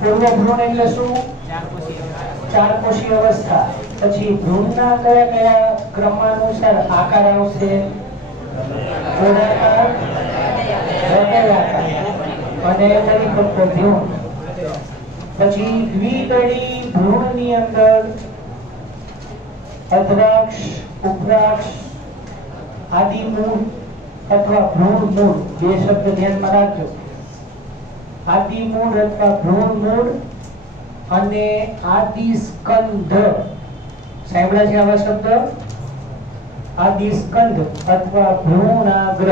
પૂર્વ ભ્રૂણ એટલે શું? ચાર કોષીય અવસ્થા. પછી ભ્રૂણના કયા કયા ક્રમાનુસાર આકાર આવશે? ગોળાકાર, હૃદયાકાર અને પરિપક્વ ભ્રૂણ. પછી દ્વિદળી ભ્રૂણની અંદર અધરાક્ષ, ઉભરાક્ષ, આદિમૂળ અથવા ભ્રૂણ મૂળ, બે શબ્દ ધ્યાનમાં રાખજો. આદિમૂળ અથવા ભ્રૂણ મૂળ અને આદિસ્કંધ. સાંભળ્યા છે આવા શબ્દ? આદિસ્કંધ અથવા ભ્રૂણાગ્ર.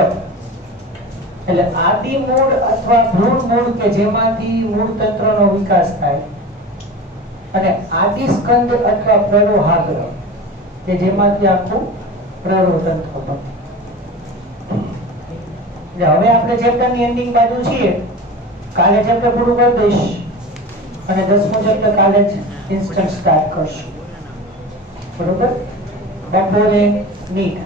એટલે આદિમૂળ અથવા ભ્રૂણ મૂળ કે જેમાંથી મૂળ તંત્રનો વિકાસ થાય, અને આદિસ્કંધ અથવા પ્રરોહાગ્ર કે જેમાંથી આખું પ્રરોહ તંત્ર બને. હવે આપણે ચેપ્ટરની એન્ડિંગ બાજુ છીએ. કાલે ચેપ્ટર પૂરું કરી દઈશ અને 10મું ચેપ્ટર કાલે જ ઇન્સ્ટન્ટ સ્ટાર્ટ કરશું. બરોબર? બપોરે નીટ.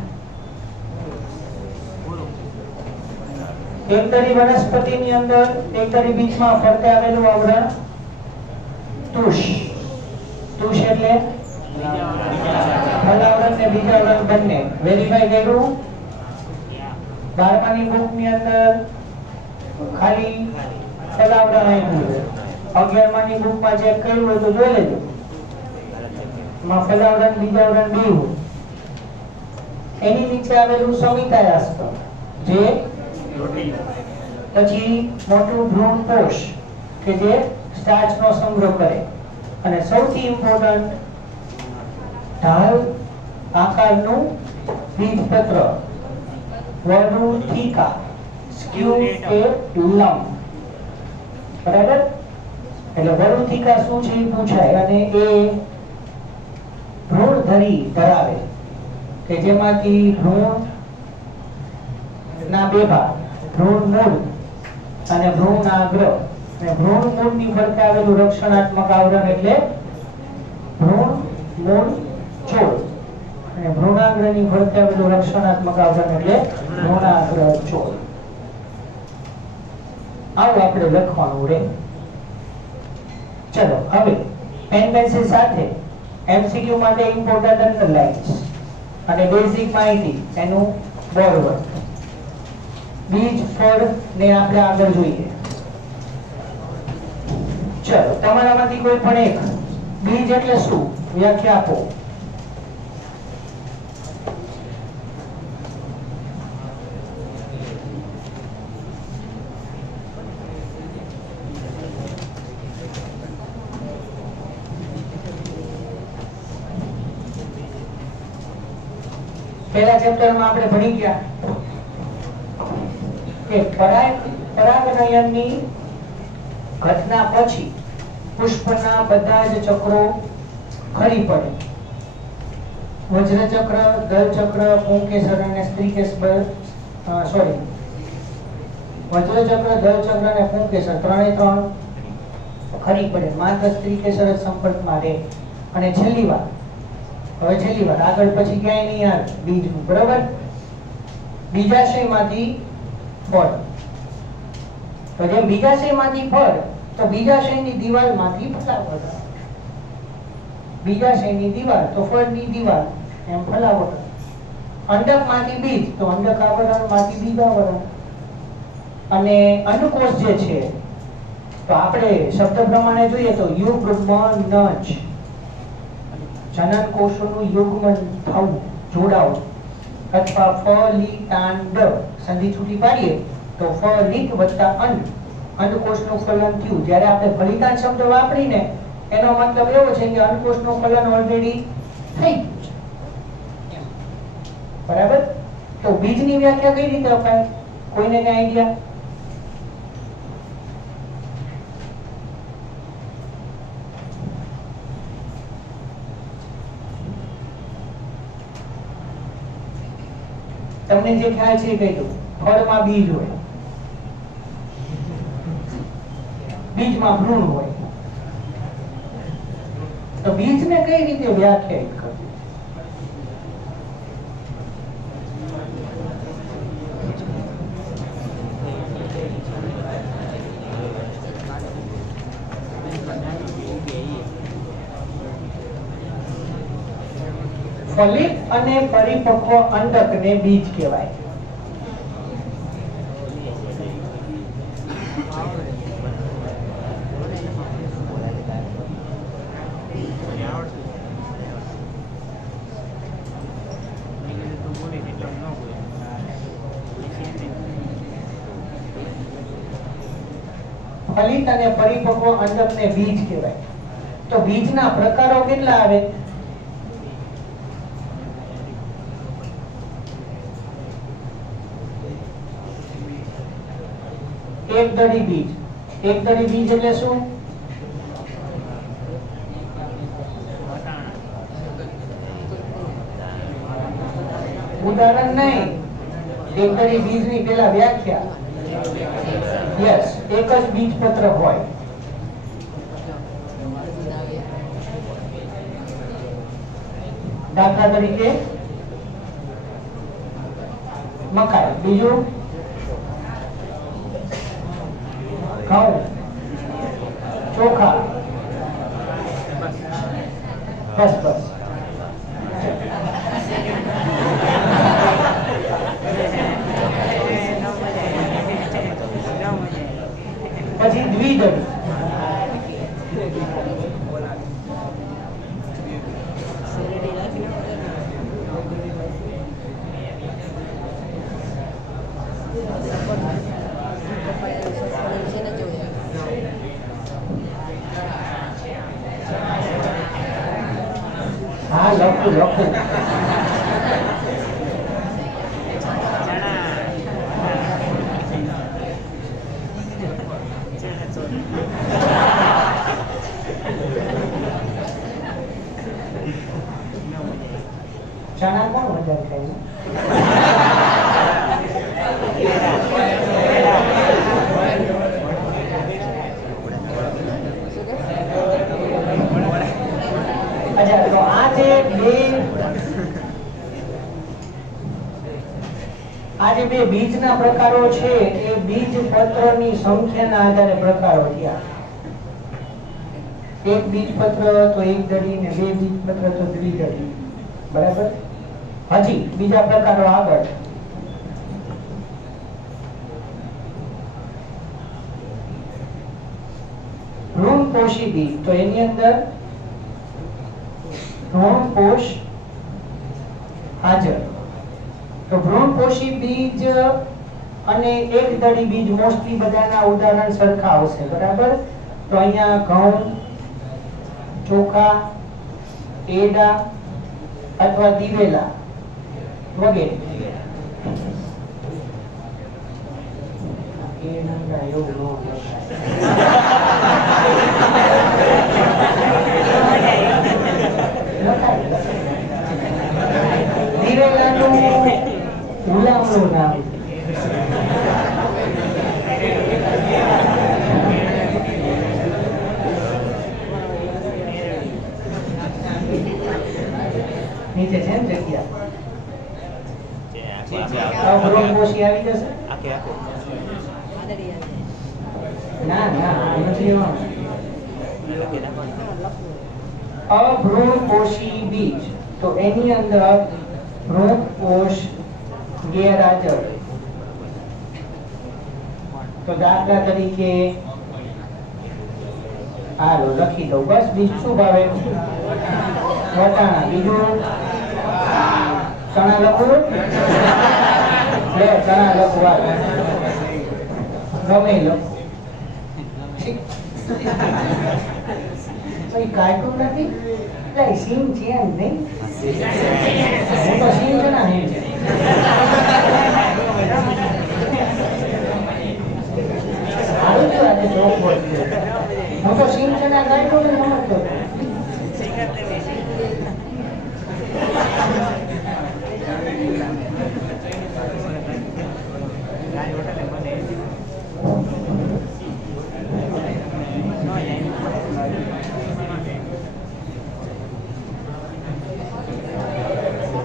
એકતરી વનસ્પતિની અંદર એકતરી બીજમાં ફરતે આવેલું આવરણ તુષ. તુષ એટલે ફલાવરણ ને બીજાવરણ બંને. વેરીફાઈ કર્યું? 12માની બુકની અંદર ખાલી ફલાવરણ આપ્યું છે. 11માની બુકમાં ચેક કર્યું હોય તો જોઈ લેજો. માં ફલાવરણ બીજાવરણ બીજું. એની નીચે આવેલું સંહિતાયાસ્ત જે પછી મોટું ભ્રૂણ કોષ કે જે સ્ટાર્ચનો સંગ્રહ કરે, અને સૌથી ઇમ્પોર્ટન્ટ ઢાલ આકારનું બીજપત્ર વરુથિકા, સ્ક્યુટેલમ. બરાબર? એટલે વરુથિકા શું છે એ પૂછાય. અને એ ભ્રૂણધરી ધરાવે કે જેમાંથી ભ્રૂણ ના બે ભાગ, ભ્રૂણ મૂળ અને ભ્રૂણાગ્ર. અને ભ્રૂણ મૂળની ફરતે આવેલું રક્ષણાત્મક આવરણ એટલે ભ્રૂણ મૂળ છોડ, અને ભ્રૂણાગ્રની ફરતે આવેલું રક્ષણાત્મક આવરણ એટલે ભ્રૂણાગ્ર છોડ. આવું આપણે લખવાનું રહે. ચલો હવે પેન પેન્સિલ સાથે એમસીક્યુ માટે ઇમ્પોર્ટન્ટ અંડરલાઇન્સ અને બેઝિક માહિતી, એનું બોર્ડ. બીજ ફળ ને આપણે આગળ જોઈએ. ચલો તમારામાંથી કોઈ પણ એક બીજ એટલે શું વ્યાખ્યા આપો. પહેલા ચેપ્ટરમાં આપણે ભણી ગયા કે પરાગનયનની ઘટના પછી પુષ્પના બધા જ ચક્રો ખરી પડે. વજ્રચક્ર, દલચક્ર, પુંકેસર અને સ્ત્રીકેસર, વજ્રચક્ર, દલચક્ર અને પુંકેસર ત્રણે ત્રણ ખરી પડે. માત્ર સ્ત્રીકેસર જ સંપર્કમાં રહે. અને છેલ્લી વાર આગળ પછી ક્યાંય નહીં આવે બીજનું. બરાબર? બીજાશયમાંથી ફળ. તો જેમ બીજાશયમાંથી ફળ, તો બીજાશયની દિવાલમાંથી ફલાવટ. બીજાશયની દિવાલ તો ફળની દિવાલ, એમ ફલાવટ. અંડકમાંથી બીજ તો અંડક આવરણમાંથી બીજાવરણ. અને અંડકોષ જે છે, તો આપણે શબ્દ પ્રમાણે જોઈએ તો યુગ્મનજ. જનન કોષોનું યુગ્મન થવું, જોડાવું. અથવા ફલિતાંડ સંધિ છૂટી પાડીએ તો ફલિત વત્તા અંડ, અંડકોષનું ફલન થયું. જ્યારે આપણે ફલિતાંડ શબ્દ વાપરીને એનો મતલબ એવો છે કે અંડકોષનું ફલન ઓલરેડી થઈ ગયું છે. બરાબર? તો બીજની વ્યાખ્યા કઈ રીતે અપાય? કોઈને કઈ આઈડિયા? તમને જે ખ્યાલ છે કહી દો. ફળમાં બીજ હોય, બીજમાં ભ્રૂણ હોય, તો બીજને કઈ રીતે વ્યાખ્યાયિત કરવું? ફલિત અને પરિપક્વ અંડકને બીજ કહેવાય. ફલિત અને પરિપક્વ અંડકને બીજ કહેવાય. તો બીજના પ્રકારો કેટલા આવે? એકદળી બીજ. એકદળી બીજ એટલે શું? ઉદાહરણ નહીં, એકદળી બીજની પેલા વ્યાખ્યા. યસ, એક જ બીજપત્ર હોય. દાખલા તરીકે મકાઈ, બીજું ઘઉં, ચોખા, બસ બસ. પછી દ્વિદળી. હા, લખું લખું. ચણા કોણ વધારે ખાય? અચ્છા, તો આ જે બે બીજના પ્રકારો છે એ બીજ પત્રની સંખ્યાના આધારે પ્રકારો થયા. એક બીજપત્ર તો એકદળી ને બે બીજપત્ર તો દ્વિદળી. બરાબર. હજી બીજા પ્રકારો આગળ. ભ્રૂણપોષી બીજ. તો એની અંદર ભ્રૂણપોષ હાજર. તો ભ્રૂણપોષી બીજ અને એકદળી બીજ મોસ્ટલી બધાના ઉદાહરણ સરખા આવશે. બરાબર. તો અહીંયા ઘઉં, ચોખા, એડા અથવા દિવેલા વગેરે. દિવેલાનું ગુલામનું નામ. નીચે છે ને જગ્યા ભ્રૂણપોષી આવી જશે. ના ના, નથી. અભ્રૂણપોષી બીજ. તો એની અંદર ભ્રૂણપોષ ગેરહાજર. તો દાખલા તરીકે હાલો લખી દઉં. બસ. બીજું શું ભાવે? વટાણા. બીજું ચણા લખું? લે, ચણા લખવા ગમે લખું. કાર્ટૂન નથી એટલે સીન છે એમ નહીં. હું તો સીન છે ને સારું છે. આજે જોક હોય. હું તો સીન છે ને કાર્ટૂન સમજતો.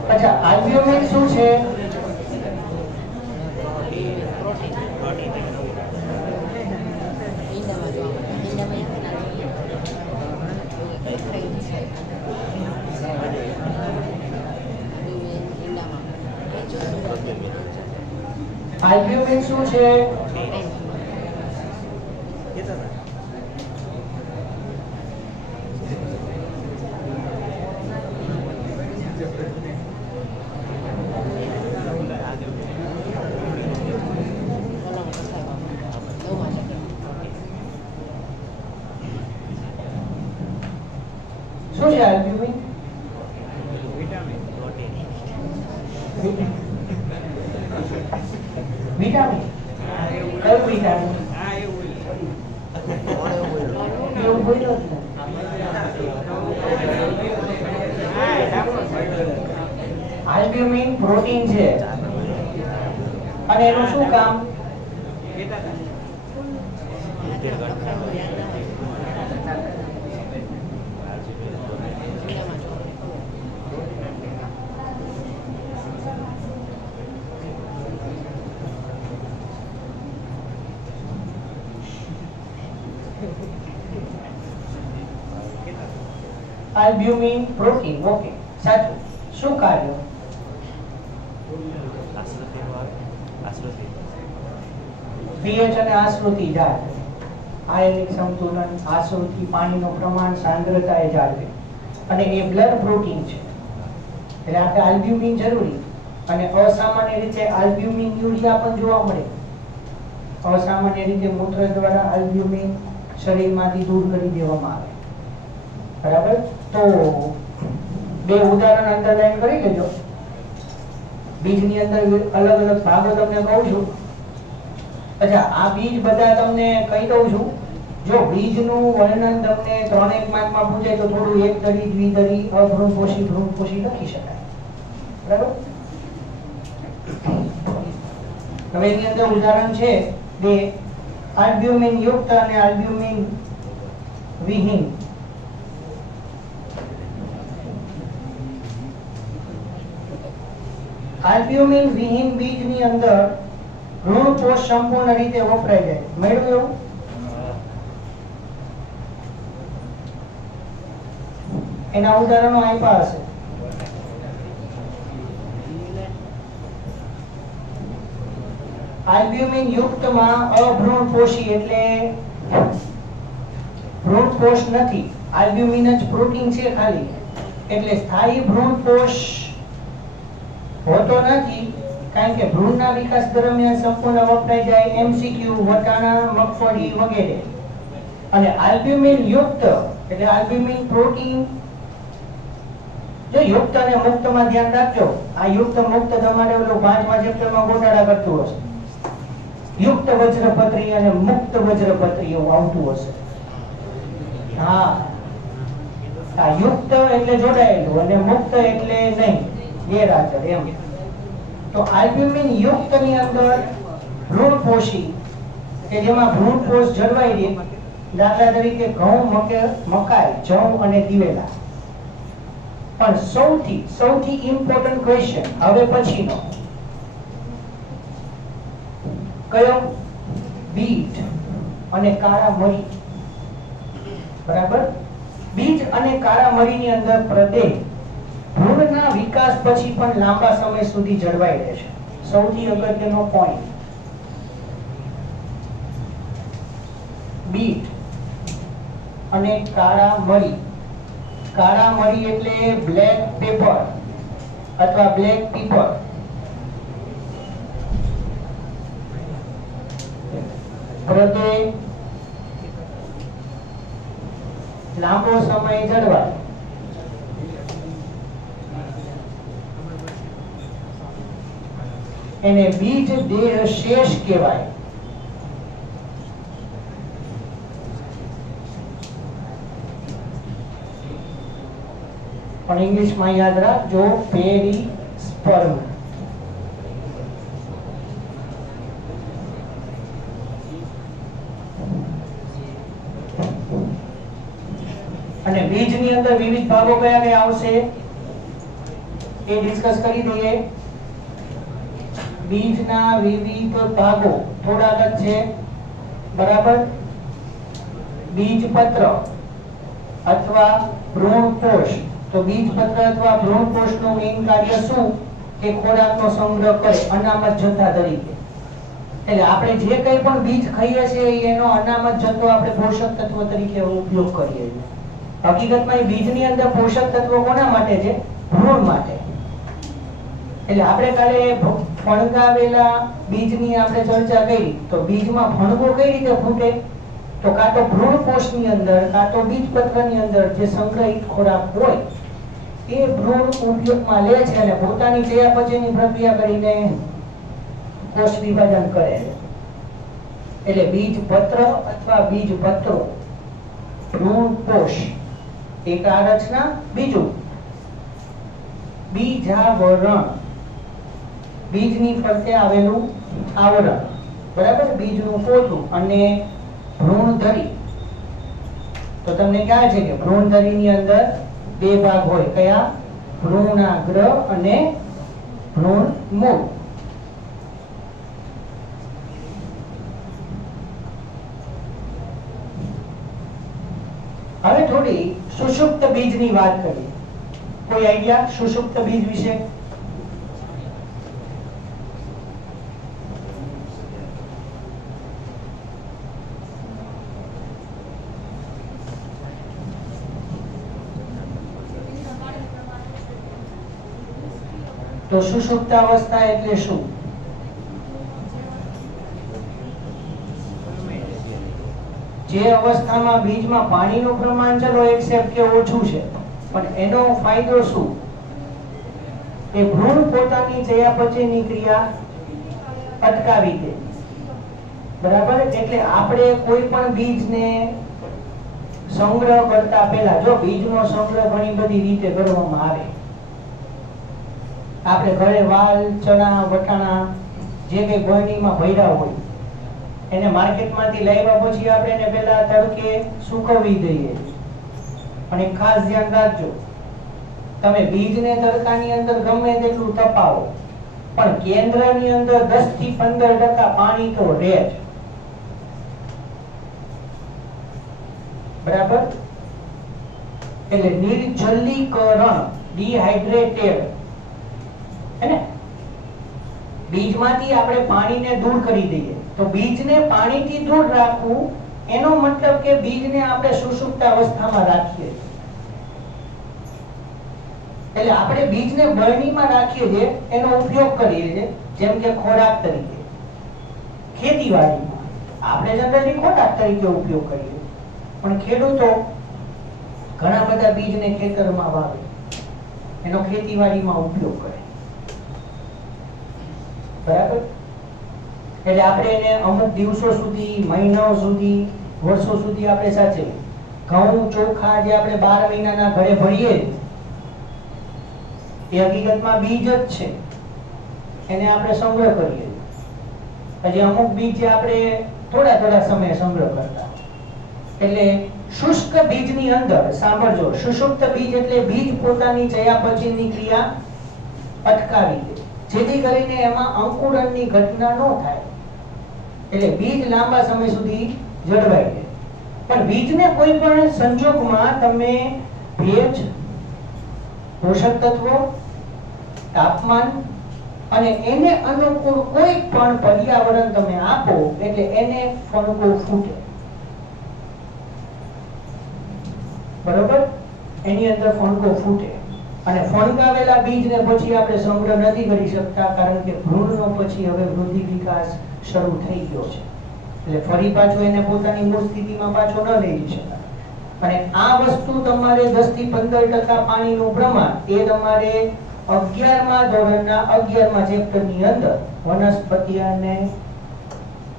અચ્છા, આલ્બ્યુમિન શું છે? આલ્બ્યુમિન શું છે? શું છે આલ્બ્યુમિન? વિટામિન. કયું વિટામિન? એવું બોલ્યો જ ને. આલ્બ્યુમિન પ્રોટીન છે અને એનું શું કામ? Albumin protein. ઓકે, સાચું. શું કાર્ય? પીએચ અને આશ્રુતિ જાળવે, આયનિક સંતુલન, આશ્રુતિ, પાણીનું પ્રમાણ, સાંદ્રતા એ જાળવે. અને એ બ્લડ પ્રોટીન છે એટલે આપણે આલ્બ્યુમિન જરૂરી. અને અસામાન્ય રીતે આલ્બ્યુમિન યુરિયા પણ જોવા મળે. અસામાન્ય રીતે મૂત્ર દ્વારા આલ્બ્યુમિન શરીરમાંથી દૂર કરી દેવામાં આવે. બરાબર? તો બે ઉદાહરણ અંડરલાઈન કરી લેજો. બીજની અંદર અલગ અલગ ભાગો તમને કહું છું. અચ્છા, આ બીજ બધા તમને કહી દઉં છું. જો બીજનું વર્ણન તમને 3-1 માર્કમાં પૂછાય તો થોડું એકધરી, દ્વિધરી, અભ્રૂણપોષી, ભ્રૂણપોષી લખી શકાય. બરાબર? હવે એની અંદર ઉદાહરણ છે બે, આલ્બ્યુમિન યુક્ત અને આલ્બ્યુમિન વિહીન. આલ્બ્યુમિન વિહીન બીજની અંદર ભ્રૂણપોષ સંપૂર્ણ રીતે વપરાય જાય. મેળવ્યું એવું? એના ઉદાહરણો આપ્યા હશે. આલ્બ્યુમિન યુક્તમાં અભ્રૂણપોષી એટલે ભ્રૂણપોષ નથી, આલ્બ્યુમિન જ પ્રોટીન છે ખાલી, એટલે સ્થાયી ભ્રૂણપોષ હોતો નથી. કારણ કે ભ્રૂણના વિકાસ દરમિયાન સંપૂર્ણ વપરાઈ જાય. એમસીક્યુ, વટાણા, મગફળી વગેરે. અને આલ્બ્યુમિન યુક્ત એટલે આલ્બ્યુમિન પ્રોટીન. જો યુક્ત અને મુક્તમાં ધ્યાન રાખજો. આ યુક્ત મુક્ત તમારે ઓલો 5મા ચેપ્ટરમાં ગોટાળા કરતું હશે. યુક્ત વજ્રપત્રી અને મુક્ત વજ્રપત્રી એવું આવતું હશે. હા, આ યુક્ત એટલે જોડાયેલું અને મુક્ત એટલે નહીં, ગેરહાજર એમ. તો આલ્બ્યુમિન યુક્તની અંદર ભ્રૂણપોષી કે જેમાં ભ્રૂણપોષ જળવાઈ રહે, દાખલા તરીકે ઘઉં, મકાઈ, જવ અને દિવેલા. પણ સૌથી ઇમ્પોર્ટન્ટ ક્વેશ્ચન હવે પછીનો કયો? બીટ અને કાળા મરી. બરાબર? બીજ અને કાળા મરીની અંદર પ્રદેહ ભ્રૂણના વિકાસ પછી પણ લાંબા સમય સુધી જળવાઈ રહેશે. સૌથી અગત્યનો પોઈન્ટ. બીટ અને કાળા મરી. કાળા મરી એટલે બ્લેક પેપર અથવા બ્લેક પીપર. પ્રદેહ લાંબો સમય જળવાય. એને બીજ દેહ શેષ કહેવાય. પણ ઇંગ્લિશમાં યાદ રાખજો, પેરીસ્પર્મ. અને બીજની અંદર વિવિધ ભાગો કયા કયા આવશે એ ડિસ્કસ કરી દઈએ. બીજના વિવિધ ભાગો થોડાક જ છે. બરાબર? બીજપત્ર અથવા ભ્રૂણકોષ. તો બીજપત્ર અથવા ભ્રૂણકોષનું મેઇન કાર્ય શું? કે ખોરાકનો સંગ્રહ કરે અનામત જથ્થા તરીકે. એટલે આપણે જે કંઈ પણ બીજ ખાઈએ છીએ એનો અનામત જથ્થો આપણે પોષક તત્વ તરીકે ઉપયોગ કરીએ છીએ. હકીકતમાં એ બીજની અંદર પોષક તત્વો કોના માટે છે? ભ્રૂણ માટે. એટલે આપણે કાલે ફણગાવેલા બીજની આપણે ચર્ચા કરી તો બીજમાં ફણગો કઈ રીતે ફૂટે? તો કાં તો ભ્રૂણ કોષની અંદર કાં તો બીજપત્રની અંદર જે સંગ્રહિત ખોરાક હોય એ ભ્રૂણ ઉપયોગમાં લે છે અને પોતાની ચયાપચયની પ્રક્રિયા કરીને કોષ વિભાજન કરે છે. એટલે બીજપત્ર અથવા બીજપત્રો, ભ્રૂણ કોષ, એક આ રચના. બીજું બીજાવરણ, બીજની ફરતે આવેલું આવરણ, બરાબર, બીજનું પોતું. અને ભ્રૂણધરી, તો તમને ખ્યાલ છે કે ભ્રૂણધરીની અંદર બે ભાગ હોય. કયા? ભ્રૂણાગ્ર અને ભ્રૂણમૂળ. હવે થોડી સુષુપ્ત બીજની વાત કરીએ. કોઈ આઈડિયા સુષુપ્ત બીજ વિશે? તો સુષુપ્ત અવસ્થા એટલે શું? જે અવસ્થામાં બીજમાં પાણીનું પ્રમાણ ચલો એક્સેપ્ટ કે ઓછું છે, પણ એનો ફાયદો શું? એ ભ્રૂણ પોતાની ચયાપચયની ક્રિયા અટકાવી દે. બરાબર. એટલે આપણે કોઈ પણ બીજને સંગ્રહ કરતા પહેલા, જો બીજનો સંગ્રહ ઘણી બધી રીતે કરવામાં આવે. આપણે ઘરે વાલ, ચણા, વટાણા જે કઈ બરણીમાં ભર્યા હોય એને માર્કેટમાંથી લાવ્યા પછી આપણે એને પહેલા તડકે સૂકવી દઈએ. અને ખાસ ધ્યાન રાખજો, તમે બીજને તડકાની અંદર ગમે તેટલું તપાવો પણ કેન્દ્રની અંદર 10 થી 15% પાણી તો રહે જ. બરાબર. એટલે નિર્જલીકરણ, ડિહાઇડ્રેટેડ, હે, બીજમાંથી આપણે પાણીને દૂર કરી દઈએ. તો બીજને પાણીથી દૂર રાખવું એનો મતલબ કે બીજને આપણે સુષુપ્ત અવસ્થામાં રાખીએ. એટલે આપણે બીજને બરણીમાં રાખીએ છીએ, એનો ઉપયોગ કરીએ છીએ જેમ કે ખોરાક તરીકે. ખેતીવાડીમાં આપણે જનરલી ખોરાક તરીકે ઉપયોગ કરીએ, પણ ખેડૂતો ઘણા બધા બીજને ખેતરમાં વાવે, એનો ખેતીવાડીમાં ઉપયોગ કરે. બરાબર. એટલે આપણે એને અમુક દિવસો સુધી, મહિનાઓ સુધી, વર્ષો સુધી આપણે સાચવીએ. ઘઉં, ચોખા જે આપણે 12 મહિનાના ઘરે ભરીએ એ હકીકતમાં બીજ જ છે, એને આપણે સંગ્રહ કરીએ. હજી અમુક બીજ જે આપણે થોડા સમય સંગ્રહ કરતા. એટલે શુષ્ક બીજની અંદર સાંભળજો, સુષુપ્ત બીજ એટલે બીજ પોતાની ચયાપચયની ક્રિયા અટકાવી દે, જેથી કરીને એમાં અંકુરણની ઘટના ન થાય. એટલે બીજ લાંબા સમય સુધી જળવાઈ રહે. પણ બીજને કોઈ પણ સંજોગમાં તમે ભેજ, પોષક તત્વો, તાપમાન અને એને અનુકૂળ કોઈ પણ પર્યાવરણ તમે આપો એટલે એને ફણગો ફૂટે. બરોબર. એની અંદર ફણગો ફૂટે અને ફણગાવેલા બીજને પછી આપણે સંગ્રહ નથી કરી શકતા, કારણ કે ભ્રૂણનો પછી હવે વૃદ્ધિ વિકાસ શરૂ થઈ ગયો છે. એટલે ફરી પાછો એને પોતાની મૂળ સ્થિતિમાં પાછો ન લઈ જઈ શકાય. અને આ વસ્તુ તમારે 10 થી 15% પાણીનું પ્રમાણ એ તમારે 11મા ધોરણના 11મા ચેપ્ટરની અંદર વનસ્પતિ અને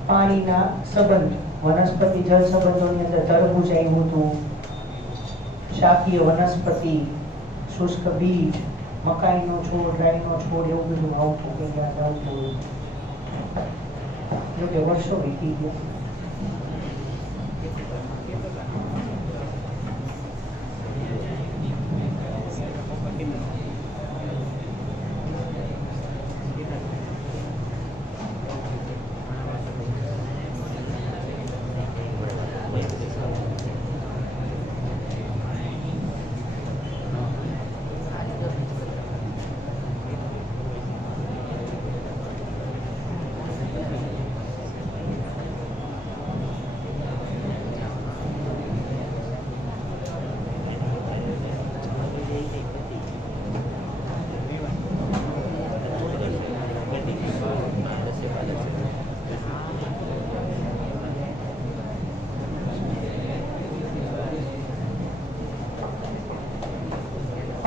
પાણીના સંબંધ, વનસ્પતિ જળ સંબંધોની અંદર તરબૂચ આવ્યું હતું, શાકીય વનસ્પતિ, શુષ્ક બીજ, મકાઈનો છોડ, રાઈનો છોડ, એવું બધું આવતું કે યાદ આવતું હોય. જોકે વર્ષો વીતી ગયા.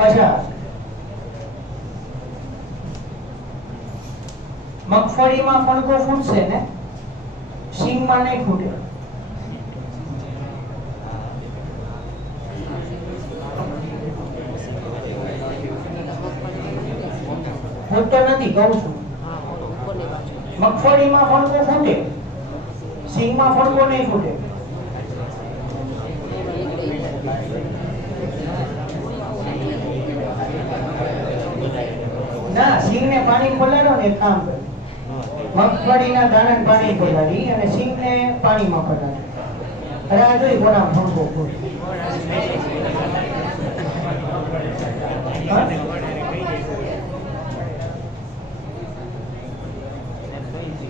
અચ્છા, મગફળીમાં ફણકો ફૂટશે ને, સિંગમાં નહીં ફૂટે. ફૂટતો નથી કહું છું. મગફળીમાં ફણકો ફૂટે, સિંગમાં ફણકો નહીં ફૂટે. ના, સિંગને પાણી પલાળો ને એક કામ કરે, મગફળીના દાણાને પાણી પલાળી અને સિંગને પાણીમાં પલાળી. અરે આ જોઈ કોના ફણકો ફૂટે.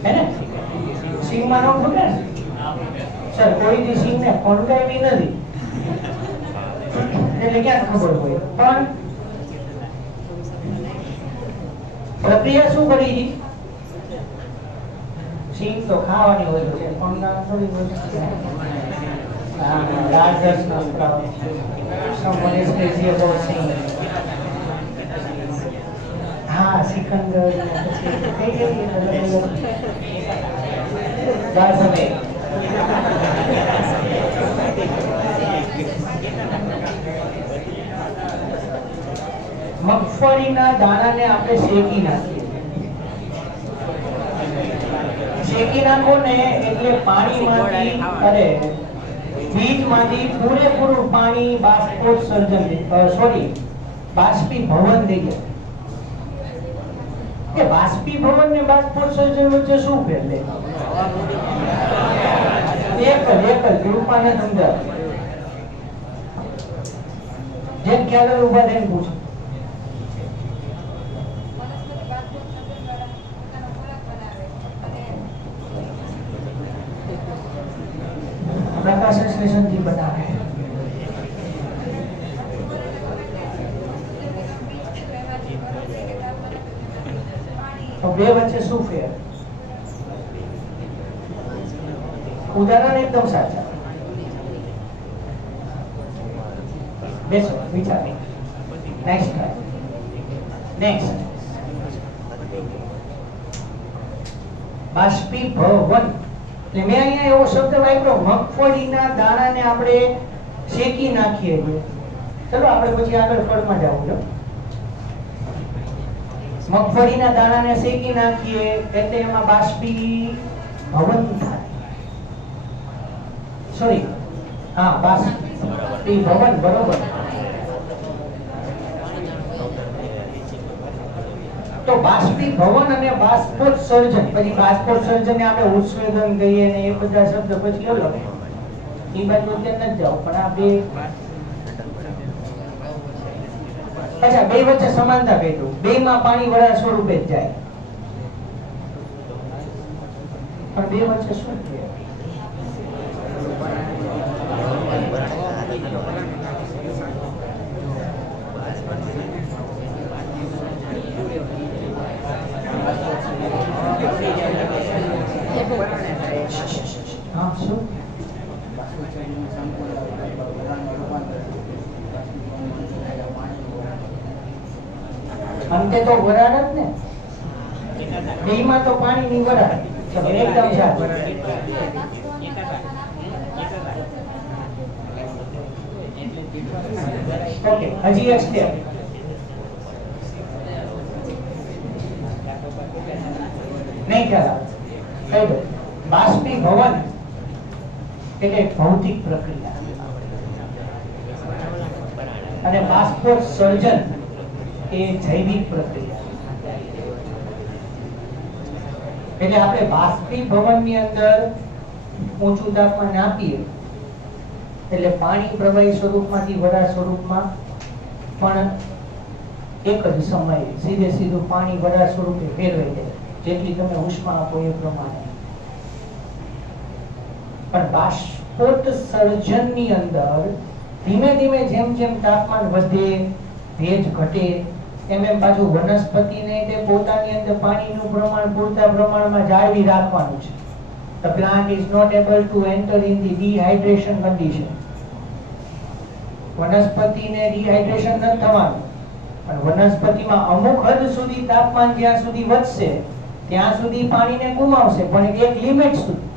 હે ને, સિંગમાં ન ફૂટે ને સર, કોઈ દી સિંગને ફણગાવી નથી એટલે ક્યાં ખબર હોય. પણ પ્રક્રિયા શું કરી છે? સિંગ તો ખાવાની હોય છે, ફણગા થોડી હોય. હા, રાજસ નો sprout, someone is crazy about sing. હા, સિકંદર કઈ કઈ બાસમે. મગફળીના દાણાને આપણે શેકી નાખીએ. શેકી નાખો ને એટલે પાણીમાંથી, અરે બીજમાંથી પૂરેપૂરું પાણી બાષ્પોત્સર્જન, બાષ્પીભવન થઈ જાય. કે બાષ્પીભવન ને બાષ્પોત્સર્જન વચ્ચે શું ફેર લે? એક જ રૂપાને સમજાવ. જેમ ખ્યાલ ઉભા થઈને પૂછો. પ્રકાશ સંશ્લેષણથી બનાવે. તો બે વચ્ચે શું ફેર? ઉદાહરણ એકદમ સાચા. બેસો, વિચારી. નેક્સ્ટ નેક્સ્ટ બાષ્પીભવન. એટલે મેં અહીંયા એવો શબ્દ વાપર્યો, મગફળીના દાણાને આપણે શેકી નાખીએ છીએ. ચલો આપણે પછી આગળ ફળમાં જાવું છો. મગફળીના દાણાને શેકી નાખીએ એટલે એમાં બાષ્પીભવન થાય. સોરી, હા, બાષ્પીભવન, બરોબર. તો બાષ્પીભવન અને બાષ્પોત્સર્જન, પછી બાષ્પોત્સર્જન ને આપણે ઉત્સર્જન કહીએ ને એ બધા શબ્દ પછી અલગ. એ બાજુ અત્યારે નથી જાવ, પણ આ બે અચ્છા, બે વચ્ચે સમાનતા કહી દઉં. બે માં પાણી વરાળ સ્વરૂપે જ જાય, પણ બે વચ્ચે શું છે? હા, શું? અંતે તો વરાળ જ ને, બેમાં તો પાણીની વરાળ. એકદમ સાચું. ઓકે, હજી એક સ્ટેપ. નહીં ખ્યાલ આવે, કહી દો. બાષ્પીભવન એટલે ભૌતિક પ્રક્રિયા અને બાષ્પોત્સર્જન એ જૈવિક પ્રક્રિયા. એટલે આપણે બાષ્પીભવનની અંદર ઊંચું તાપમાન આપીએ એટલે પાણી પ્રવાહી સ્વરૂપમાંથી વરાળ સ્વરૂપમાં પણ એક જ સમયે સીધું પાણી વરાળ સ્વરૂપે ફેરવાઈ જાય, જેટલી તમે ઉષ્મા આપો એ પ્રમાણે. પણ બાષ્પોત્સર્જનની અંદર ધીમે ધીમે જેમ જેમ તાપમાન વધે, ભેજ ઘટે, એમ પાછું વનસ્પતિને તે પોતાની અંદર પાણીનું પ્રમાણ પૂરતા પ્રમાણમાં જાળવી રાખવાનું છે. The plant is not able to enter in the dehydration condition. વનસ્પતિને ડિહાઇડ્રેશન ન થવાનું, અને વનસ્પતિમાં અમુક હદ સુધી તાપમાન જ્યાં સુધી વધશે ત્યાં સુધી પાણીને ગુમાવશે, પણ એક લિમિટ સુધી.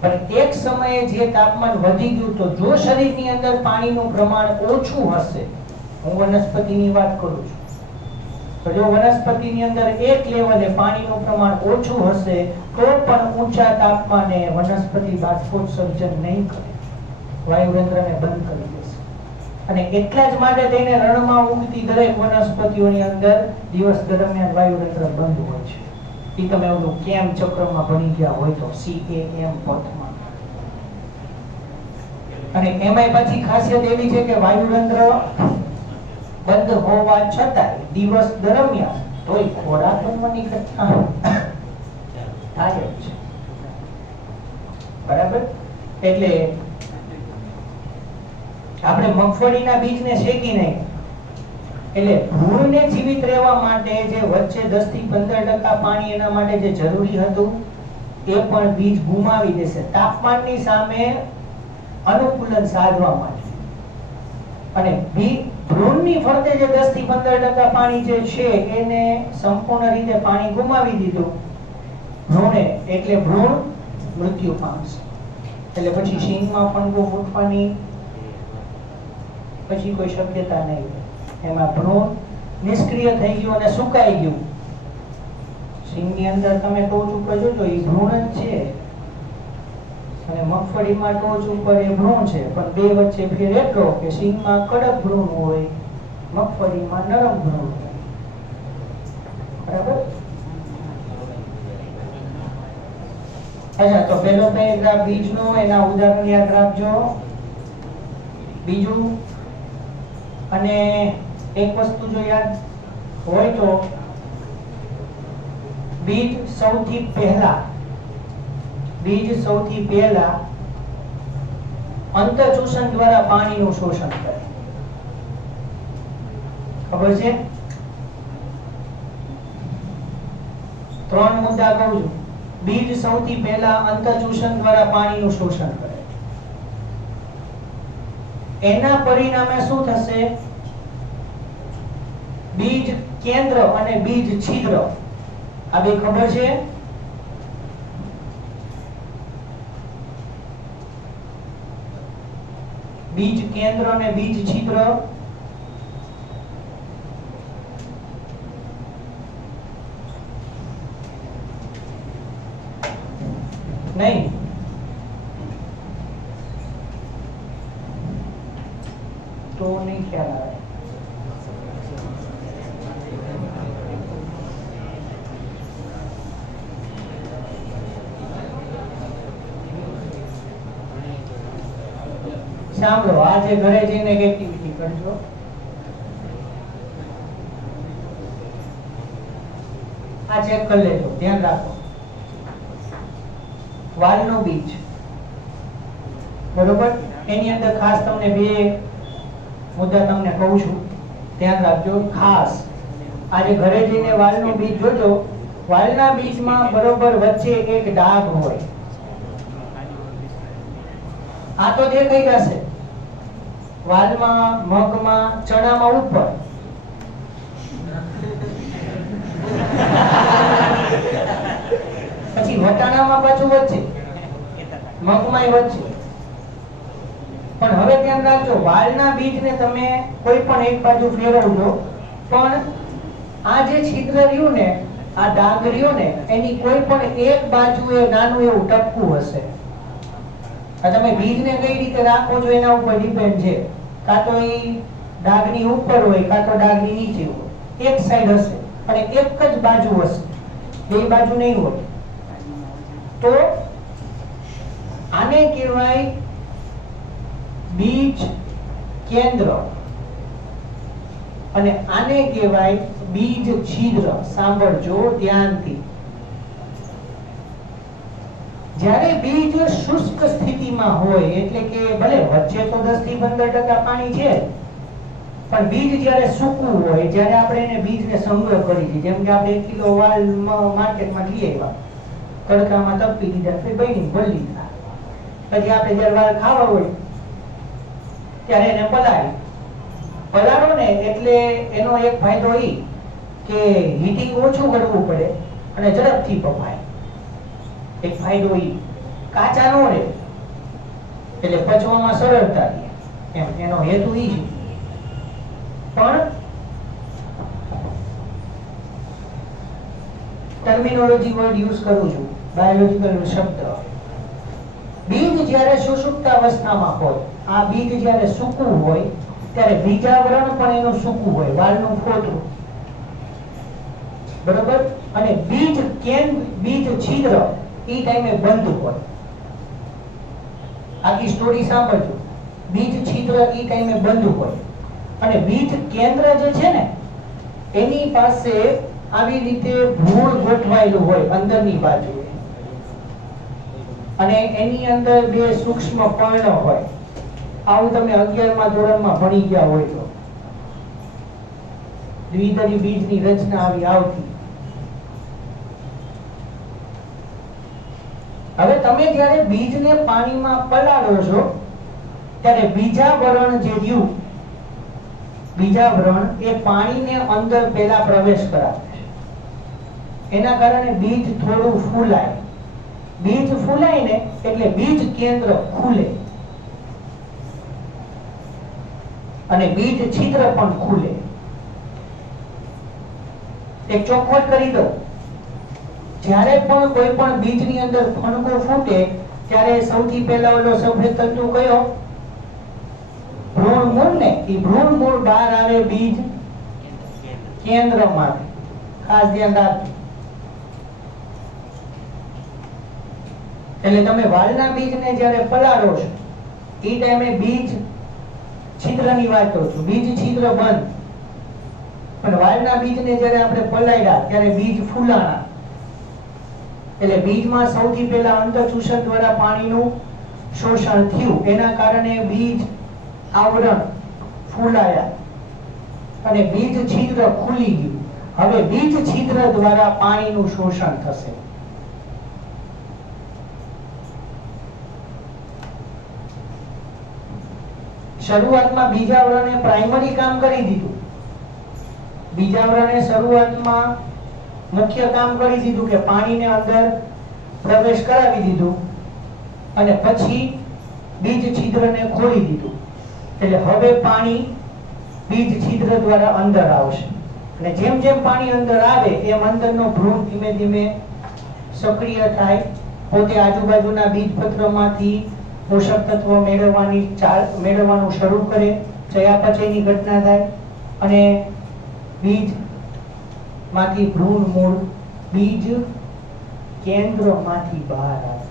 પણ એક સમયે જે તાપમાન વધી ગયું તો જો શરીરની અંદર પાણીનું પ્રમાણ ઓછું હશે, હું વનસ્પતિની વાત કરું છું, તો જો વનસ્પતિની અંદર એક લેવલે પાણીનું પ્રમાણ ઓછું હશે તો પણ ઊંચા તાપમાને વનસ્પતિ બાષ્પોત્સર્જન નહીં કરે, વાયુરંધ્રને બંધ કરી દેશે. અને એટલા જ માટે તેને રણમાં ઉગતી દરેક વનસ્પતિઓની અંદર દિવસ દરમિયાન વાયુરંધ્ર બંધ હોય છે. એ તમે ઓલું કેમ ચક્રમાં ભણી ગયા હોય તો CAM પથમાં. અને એમાંય પાછી ખાસિયત એવી છે કે વાયુરંધ્ર બંધ હોવા છતાં દિવસ દરમિયાન તોય ખોરાક બનવાની ઘટના થાય જ છે. બરાબર? એટલે આપણે મગફળીના બીજને શેકી નહીં, એટલે ભૂણને જીવિત રહેવા માટે જે વચ્ચે 10 થી 15% પાણી એના માટે જે જરૂરી હતું એ પણ બીજ ગુમાવી દેશે તાપમાનની સામે અનુકૂલન સાધવા માટે. અને ભ્રૂણની ફરતે જે 10 થી 15% પાણી જે છે એને સંપૂર્ણ રીતે પાણી ગુમાવી દીધું ભ્રૂણે, એટલે ભ્રૂણ મૃત્યુ પામશે. એટલે પછી શીંગમાં ફંગો ફૂટવાની પછી કોઈ શક્યતા નહીં. એમાં ભ્રૂણ નિષ્ક્રિય થઈ ગયું અને સુકાઈ ગયું. સિંગની અંદર તમે ટોચ ઉપર જોજો એ ભ્રૂણ જ છે, અને મગફળીમાં ટોચ ઉપર એ ભ્રૂણ છે, પણ બે વચ્ચે ફેર એટલો કે સિંગમાં કડક ભ્રૂણ હોય, મગફળીમાં નરમ ભ્રૂણ હોય. બરાબર? અચ્છા, તો પહેલો પેરેગ્રાફ બીજનો, એના ઉદાહરણ યાદ રાખજો. બીજું, અને એક વસ્તુ જો યાદ હોય તો બીજ સૌથી પહેલા અંતઃચૂષણ દ્વારા પાણીનું શોષણ કરે. ખબર છે? 3 મુદ્દા કહું છું. બીજ સૌથી પહેલા અંતઃચૂષણ દ્વારા પાણીનું શોષણ કરે. એના પરિણામે શું થશે? બીજ કેન્દ્ર અને બીજ છિદ્ર, આ બે ખબર છે? બીજ કેન્દ્ર અને બીજ છિદ્ર નહીં. તો નહીં ખ્યાલ આવે. સાંભળો, આજે ઘરે જઈને એક એક્ટિવિટી કરજો. આ ચેક કરી લેજો, ધ્યાન રાખો. વાલનું બીજ, બરોબર? એની અંદર ખાસ તમને બે મુદ્દા તમને કહું છું, ધ્યાન રાખજો ખાસ. આજે ઘરે જઈને વાલનું બીજ જોજો. વાલના બીજમાં બરોબર વચ્ચે એક ડાઘ હોય. આ તો દેખાઈ જશે વાલમાં, મગમાં, ચણામાં ઉપર. પછી વટાણામાં પાછું વચ્ચે, મગમાંય વચ્ચે. પણ હવે ધ્યાન રાખજો, વાલના બીજને તમે કોઈ પણ એક બાજુ ફેરવજો, પણ આ જે છિદ્ર રહ્યું ને, આ ડાઘ રહ્યો ને, એની કોઈ પણ એક બાજુએ નાનું એવું ટપકું હશે. આ તમે બીજને કઈ રીતે રાખો છો એના ઉપર ડિપેન્ડ છે. કાં તો એ ડાઘની ઉપર હોય, કાં તો ડાઘની નીચે હોય. એક સાઈડ હશે અને એક જ બાજુ હશે, બે બાજુ નહીં હોય. તો આને કહેવાય બીજ કેન્દ્ર અને આને કહેવાય બીજ છિદ્ર. સાંભળજો ધ્યાનથી. જ્યારે બીજ શુષ્ક સ્થિતિમાં હોય, એટલે કે ભલે વચ્ચે તો 10 થી 15% પાણી છે, પણ બીજ જ્યારે સૂકું હોય, જ્યારે આપણે એને બીજને સંગ્રહ કરી દીધું, જેમ કે આપણે 1 કિલો વાલ માર્કેટમાં લઈ આવ્યા, તડકામાં તપી દીધા, પછી બની ભલી દીધા, પછી આપણે જ્યારે વાલ ખાવા હોય ત્યારે એને પલાળી પલાળો ને એટલે એનો એક ફાયદો એ કે હીટિંગ ઓછું કરવું પડે અને ઝડપથી પપાય. એક ફાયદો એ કાચા નો રહે એટલે પચવામાં સરળતા રહે, એમ એનો હેતુ એ છે. પણ ટર્મિનોલોજી વર્ડ યુઝ કરું છું, બાયોલોજીકલ શબ્દ. બીજ જ્યારે સુષુપ્ત અવસ્થામાં હોય, આ બીજ જ્યારે સૂકું હોય ત્યારે બીજાવરણ પણ એનું સૂકું હોય, વાળનું ફોટું, બરોબર. અને બીજ છિદ્ર ઈ ટાઈમે બંધ હોય. આખી સ્ટોરી સાંભળજો. બીજ છિદ્ર ઈ ટાઈમે બંધ હોય અને બીજ કેન્દ્ર જે છે ને એની પાસે આવી રીતે ભ્રૂણ ગોઠવાયેલું હોય અંદરની બાજુએ, અને એની અંદર બે સૂક્ષ્મ પર્ણ હોય. આવું તમે 11મા ધોરણમાં ભણી ગયા હોય તો દ્વિદળી બીજની રચના આવી આવતી. હવે તમે જ્યારે બીજને પાણીમાં પલાળો છો ત્યારે બીજાવરણ જે રહ્યું, બીજાવરણ એ પાણીને અંદર પહેલા પ્રવેશ કરાવે છે. એના કારણે બીજ થોડું ફૂલાય. બીજ ફૂલાય ને એટલે બીજ કેન્દ્ર ખુલે અને બીજ છિદ્ર પણ ખુલે. એક ચોખવટ કરી દો, જ્યારે પણ કોઈ પણ બીજની અંદર ફણકો ફૂટે ત્યારે સૌથી પહેલા ઓલો સફેદ તંતુ કયો? ભ્રૂણ મૂળ ને. એ ભ્રૂણ મૂળ બહાર આવે બીજ કેન્દ્રમાં. ખાસ ધ્યાન રાખજો. એટલે તમે વાલના બીજને જ્યારે પલાળો છો એ ટાઈમે બીજ છિદ્રની વાત કરું છું, બીજ છિદ્ર બંધ. પણ વાલના બીજને જ્યારે આપણે પલાળ્યા ત્યારે બીજ ફૂલાણા. એટલે બીજમાં સૌથી પહેલા અંતઃચૂષણ દ્વારા પાણીનું શોષણ થયું, એના કારણે બીજ આવરણ ફૂલાયા અને બીજ છિદ્ર ખુલી ગયું. હવે બીજ છિદ્ર દ્વારા પાણીનું શોષણ થશે. શરૂઆતમાં બીજાવરણે પ્રાઇમરી કામ કરી દીધું. બીજાવરણે શરૂઆતમાં મુખ્ય કામ કરી દીધું કે પાણીને અંદર પ્રવેશ કરાવી દીધું અને પછી બીજ છિદ્રને ખોલી દીધું. એટલે હવે પાણી બીજ છિદ્ર દ્વારા અંદર આવશે અને જેમ જેમ પાણી અંદર આવે એમ અંદરનો ભ્રૂણ ધીમે ધીમે સક્રિય થાય, પોતે આજુબાજુના બીજપત્રમાંથી પોષક તત્વો મેળવવાનું શરૂ કરે, ચયાપચયની ઘટના થાય અને બીજ માંથી ભ્રૂણ મૂળ બીજ કેન્દ્રમાંથી બહાર આવે.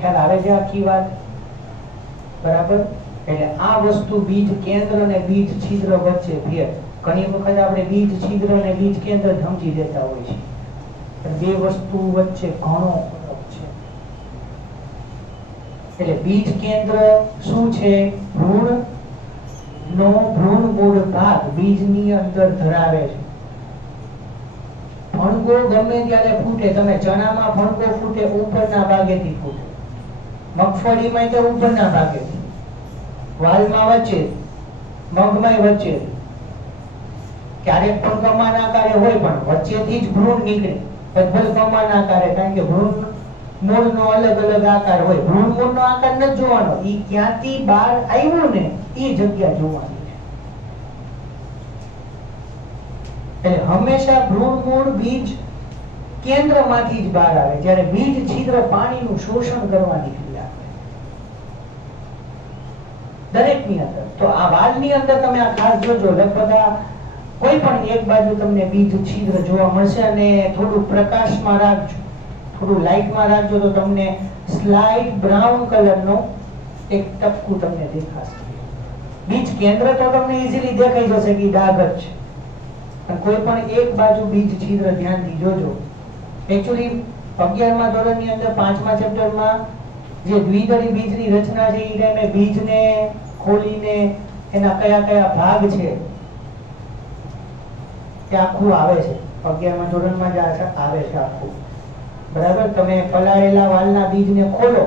ખ્યાલ આવે છે આખી વાત? બરાબર. એટલે આ વસ્તુ બીજ કેન્દ્ર અને બીજ છિદ્ર વચ્ચે ભેદ. ઘણી વખત આપણે બીજ છિદ્ર અને બીજ કેન્દ્ર સમજી દેતા હોય છે, પણ બે વસ્તુ વચ્ચે ઘણો ફરક છે. એટલે બીજ કેન્દ્ર શું છે? ભ્રૂણ નો ભ્રૂણ મૂળ ભાગ બીજની અંદર ધરાવે છે. ફણગો ગમે ત્યારે ફૂટે. તમે ચણામાં ફણગો ફૂટે ઉપરના ભાગેથી ફૂટે, મગફળીમાં તો ઉપરના ભાગેથી, વાલમાં વચ્ચે, મગમાં વચ્ચે. ક્યારેક પણ કમાન આકારે હોય પણ વચ્ચેથી જ ભ્રૂણ નીકળે. બધલ કમાન આકારે, કારણ કે ભ્રૂણ મૂળનો અલગ અલગ આકાર હોય. ભ્રૂણ મૂળનો આકાર નથી જોવાનો, ઈ ક્યાંથી બહાર આવ્યું ને ઈ જગ્યા જોવાની છે. એટલે હંમેશા ભ્રૂણ મૂળ બીજ કેન્દ્રમાંથી જ બહાર આવે, જ્યારે બીજ છિદ્ર પાણીનું શોષણ કરવાની ક્રિયા કરે દરેકની અંદર. તો આ વાલની અંદર તમે આ ખાસ જોજો, લગભગ કોઈ પણ એક બાજુ તમને બીજ છિદ્ર જોવા મળશે. અને થોડું પ્રકાશમાં રાખજો, થોડું લાઇટમાં રાખજો તો તમને સ્લાઇટ બ્રાઉન કલરનો એક ટપકું તમને દેખાશે. બીજ કેન્દ્ર તો તમને ઈઝીલી દેખાઈ જશે કે ડાઘ જ છે, પણ કોઈ પણ એક બાજુ બીજ છિદ્ર ધ્યાનથી જોજો. એકચ્યુઅલી 11મા ધોરણની અંદર 5મા ચેપ્ટરમાં જે દ્વિદળી બીજની રચના છે એ ટાઈમે બીજને ખોલીને એના કયા કયા ભાગ છે તે આખું આવે છે. 11મા ધોરણમાં જ આવે છે આખું. બરાબર. તમે પલાળેલા વાલના બીજને ખોલો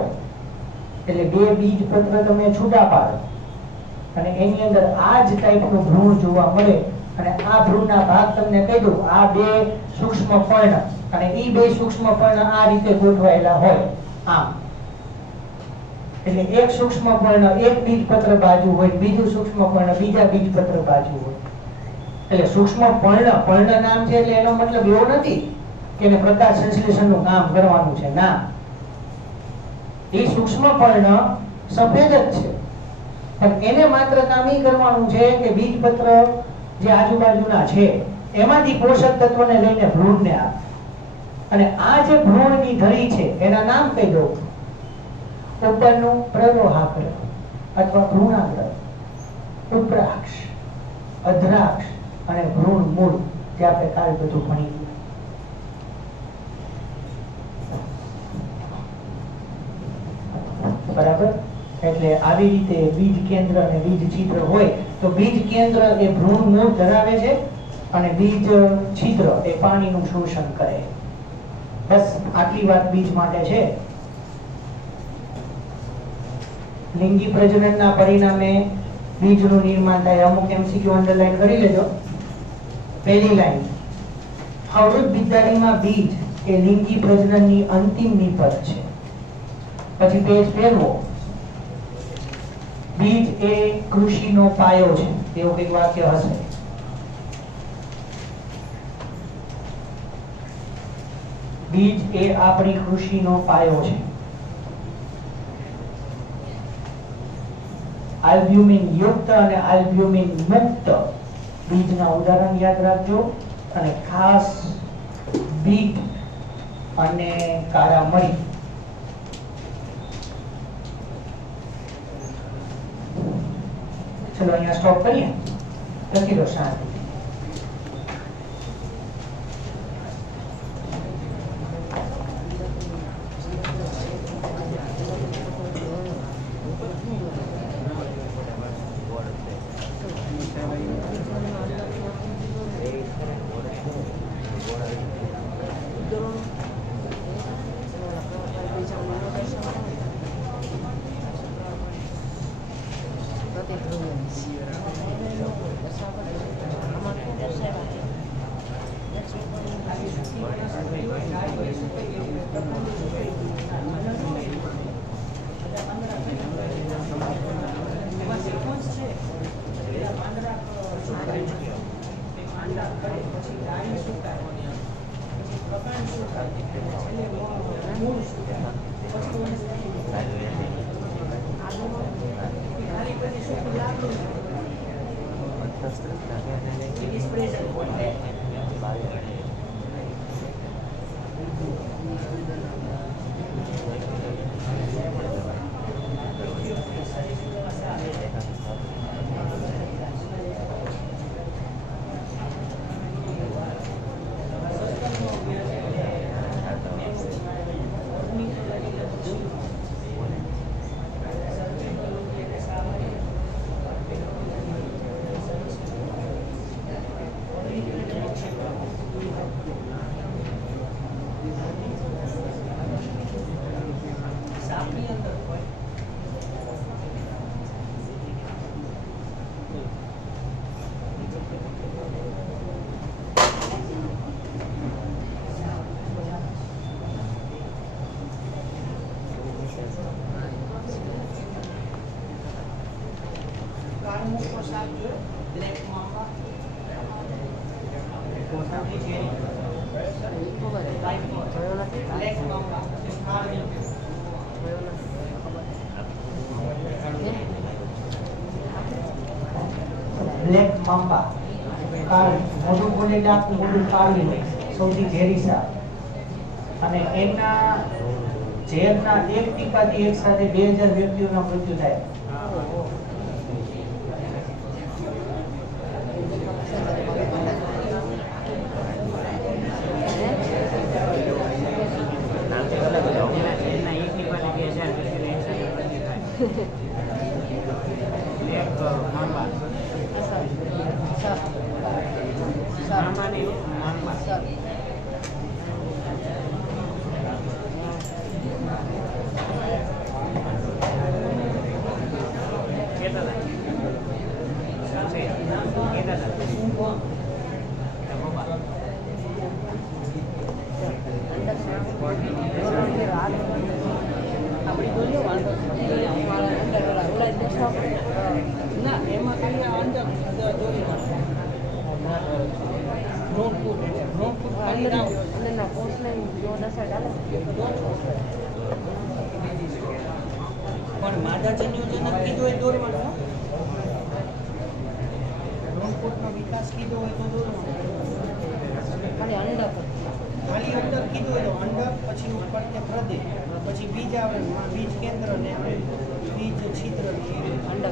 એટલે બે બીજપત્ર તમે છૂટા પાડો અને એની અંદર આ જ ટાઈપનું ભ્રૂણ જોવા મળે અને આ ભ્રૂણના ભાગ તમને કહી દઉં, આ બે સૂક્ષ્મ પર્ણ અને ઈ બે સૂક્ષ્મ પર્ણ આ રીતે ગોઠવાયેલા હોય આમ. એટલે એક સૂક્ષ્મ પર્ણ એક બીજપત્ર બાજુ હોય, બીજું સૂક્ષ્મ પર્ણ બીજા બીજપત્ર બાજુ હોય. એટલે સૂક્ષ્મ પર્ણ નામ છે એટલે એનો મતલબ એવો નથી કે એને પ્રકાશ સંશ્લેષણનું કામ કરવાનું છે, ના. એ સૂક્ષ્મ પર્ણ સફેદ જ છે, પણ એને માત્ર કામ એ કરવાનું છે કે બીજપત્ર જે આજુબાજુના છે એમાંથી પોષક તત્વને લઈને ભ્રૂણને આપે. અને આ જે ભ્રૂણની ધરી છે એના નામ કહી દો. ઉપરનું પ્રરોહાગ્ર અથવા ભ્રૂણાગ્ર, ઉપ્રાક્ષ, અધ્રાક્ષ અને ભ્રૂણ મૂળ, જે આપણે કાલ બધું ભણી ગયા. બરાબર. એટલે આવી રીતે બીજ કેન્દ્ર અને બીજ છિદ્ર હોય તો બીજ કેન્દ્ર એ ભ્રૂણ મૂળ ધરાવે છે અને બીજ છિદ્ર એ પાણીનું શોષણ કરે. બસ આટલી વાત બીજ માટે છે. લિંગી પ્રજનનના પરિણામે બીજનું નિર્માણ થાય. અમુક એમસીક્યુ અંડરલાઈન કરી લેજો. પહેલી લાઈન, અવૃત બિદારીમાં બીજ એ લિંગી પ્રજનનની અંતિમ નિપજ છે. પછી પેજ ફેરવો, બીજ એ કૃષિનો પાયો છે, એવું કંઈક વાક્ય હશે. બીજ એ આપણી કૃષિનો પાયો છે. આલ્બ્યુમિન યુક્ત અને આલ્બ્યુમિન મુક્ત બીજના ઉદાહરણ યાદ રાખજો. અને ખાસ બીટ અને કાળા મરી. ચલો અહીંયા સ્ટોપ કરીએ. લખી દો શાંતિ. બ્લેક મામ્બા, મોઢું ખોલેલા મોઢું કાળું હોય, સૌથી ઝેરી સાપ. અને એના ઝેરના એક ટીપાથી એક સાથે 2000 વ્યક્તિઓના મૃત્યુ થાય. ના એમાં ખાલી અંદર દોરી ડ્રોન ફૂટ ખાલી અંદરના પોસ્ટને જો નસર ડાલે પણ માદાજીનું જે નક્કી કીધું હોય દોરવાનું ડ્રોન ફૂટનો વિકાસ કીધો હોય તો દોરવાનું ખાલી અંડર ખાલી અંડર કીધું હોય તો અંડર પછી ઉપર તે પ્રદેશ પછી બીજ આવે બીજ કેન્દ્ર ને બીજ છિદ્ર અંડર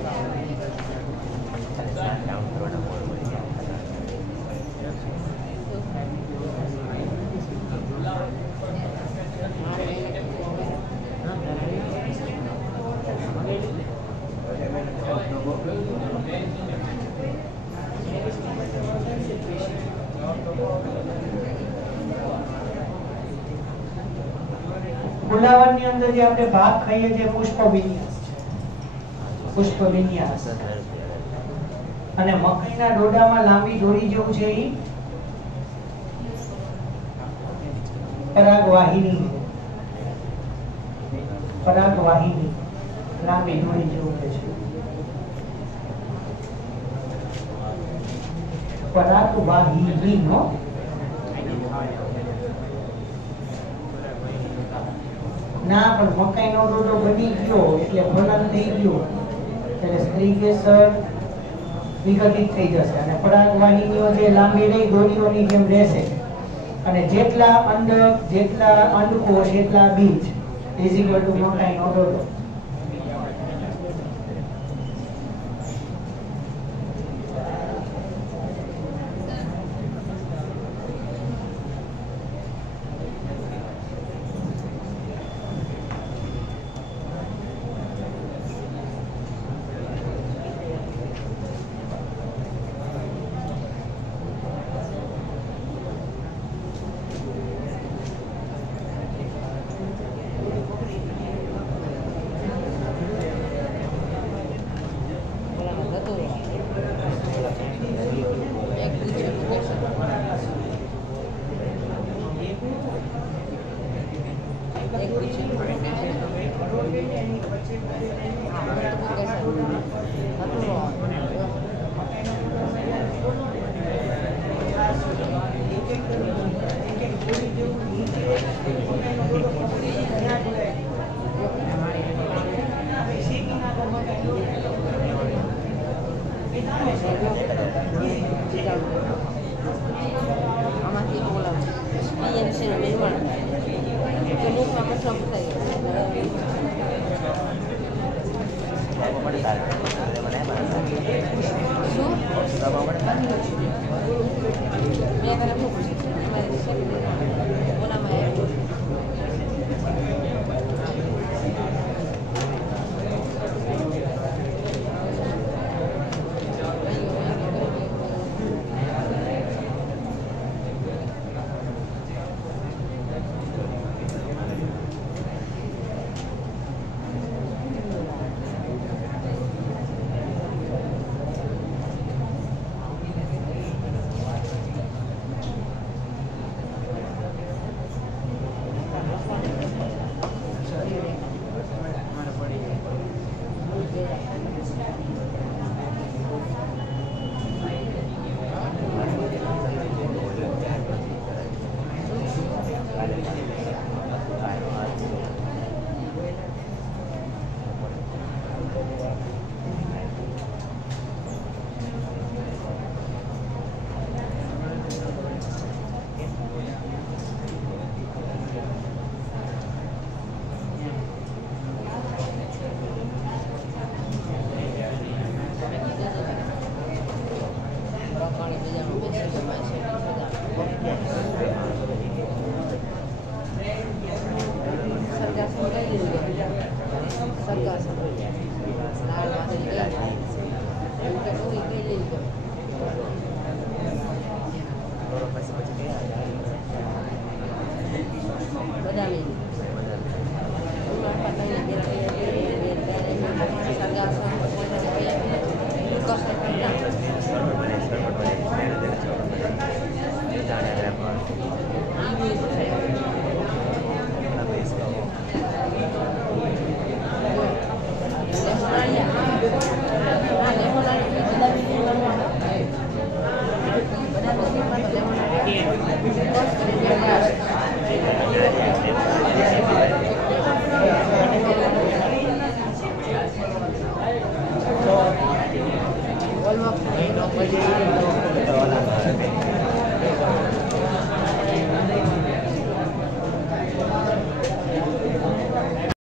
ફુલાવરની અંદર જે આપણે ભાગ ખાઈએ છીએ પુષ્પ વિન્યાસ અને મકાઈના ડોડામાં લાંબી દોરી જેવું છે એ પરાગવાહિની લાંબી દોરી જેવું છે પરાગવાહિની નો ના પણ મકાઈનો ડોડો બની ગયો એટલે ફલન થઈ ગયું એટલે સ્ત્રી કેસર વિઘટિત થઈ જશે અને પરાગવાહિનીઓ જે લાંબી રહી દોરીઓની જેમ રહેશે અને જેટલા અંડકોષ એટલા બીજ ઇઝ ઇક્વલ ટુ મકાઈનો ડોડો. આમાંથી બોલા પીએમસી નું નિર્માણ જમીનમાં કચરો થાય શું મેં બરાબર ઓલામાં All